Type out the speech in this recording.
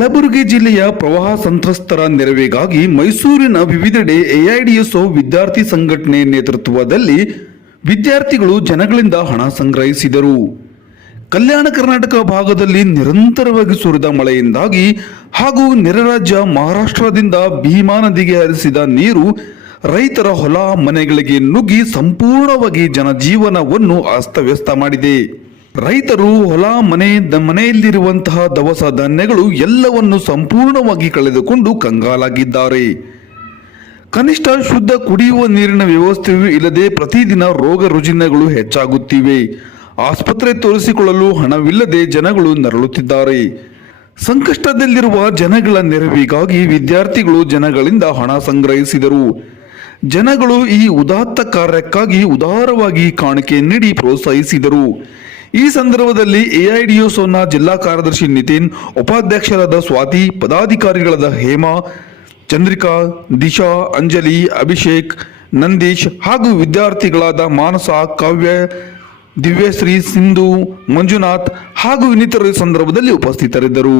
ಕಲಬುರಗಿ ಜಿಲ್ಲೆಯ ಪ್ರವಾಹ ಸಂತ್ರಸ್ತರ ನೆರವಿಗಾಗಿ ಮೈಸೂರಿನ ವಿವಿಧೆಡೆ ಎಐಡಿಎಸ್ಒ ವಿದ್ಯಾರ್ಥಿ ಸಂಘಟನೆ ನೇತೃತ್ವದಲ್ಲಿ ವಿದ್ಯಾರ್ಥಿಗಳು ಜನಗಳಿಂದ ಹಣ ಸಂಗ್ರಹಿಸಿದರು. ಕಲ್ಯಾಣ ಕರ್ನಾಟಕ ಭಾಗದಲ್ಲಿ ನಿರಂತರವಾಗಿ ಸುರಿದ ಮಳೆಯಿಂದಾಗಿ ಹಾಗೂ ನೆರೆ ರಾಜ್ಯ ಮಹಾರಾಷ್ಟ್ರದಿಂದ ಭೀಮಾ ನದಿಗೆ ಹರಿಸಿದ ನೀರು ರೈತರ ಹೊಲ ಮನೆಗಳಿಗೆ ನುಗ್ಗಿ ಸಂಪೂರ್ಣವಾಗಿ ಜನಜೀವನವನ್ನು ಅಸ್ತವ್ಯಸ್ತ ಮಾಡಿದೆ. ರೈತರು ಹೊಲ ಮನೆಯಲ್ಲಿರುವಂತಹ ದವಸ ಧಾನ್ಯಗಳು ಎಲ್ಲವನ್ನು ಸಂಪೂರ್ಣವಾಗಿ ಕಳೆದುಕೊಂಡು ಕಂಗಾಲಾಗಿದ್ದಾರೆ. ಕನಿಷ್ಠ ಶುದ್ಧ ಕುಡಿಯುವ ನೀರಿನ ವ್ಯವಸ್ಥೆಯೂ ಇಲ್ಲದೆ ಪ್ರತಿದಿನ ರೋಗ ರುಜಿನಗಳು ಹೆಚ್ಚಾಗುತ್ತಿವೆ. ಆಸ್ಪತ್ರೆ ತೋರಿಸಿಕೊಳ್ಳಲು ಹಣವಿಲ್ಲದೆ ಜನಗಳು ನರಳುತ್ತಿದ್ದಾರೆ. ಸಂಕಷ್ಟದಲ್ಲಿರುವ ಜನಗಳ ನೆರವಿಗಾಗಿ ವಿದ್ಯಾರ್ಥಿಗಳು ಜನಗಳಿಂದ ಹಣ ಸಂಗ್ರಹಿಸಿದರು. ಜನಗಳು ಈ ಉದಾತ್ತ ಕಾರ್ಯಕ್ಕಾಗಿ ಉದಾರವಾಗಿ ಕಾಣಿಕೆ ನೀಡಿ ಪ್ರೋತ್ಸಾಹಿಸಿದರು. ಈ ಸಂದರ್ಭದಲ್ಲಿ ಎಐಡಿಎಸ್ಒನ ಜಿಲ್ಲಾ ಕಾರ್ಯದರ್ಶಿ ನಿತಿನ್, ಉಪಾಧ್ಯಕ್ಷರಾದ ಸ್ವಾತಿ, ಪದಾಧಿಕಾರಿಗಳಾದ ಹೇಮಾ, ಚಂದ್ರಿಕಾ, ದಿಶಾ, ಅಂಜಲಿ, ಅಭಿಷೇಕ್, ನಂದೀಶ್ ಹಾಗೂ ವಿದ್ಯಾರ್ಥಿಗಳಾದ ಮಾನಸ, ಕಾವ್ಯ, ದಿವ್ಯಶ್ರೀ, ಸಿಂಧು, ಮಂಜುನಾಥ್ ಹಾಗೂ ಇನ್ನಿತರರು ಸಂದರ್ಭದಲ್ಲಿ ಉಪಸ್ಥಿತರಿದ್ದರು.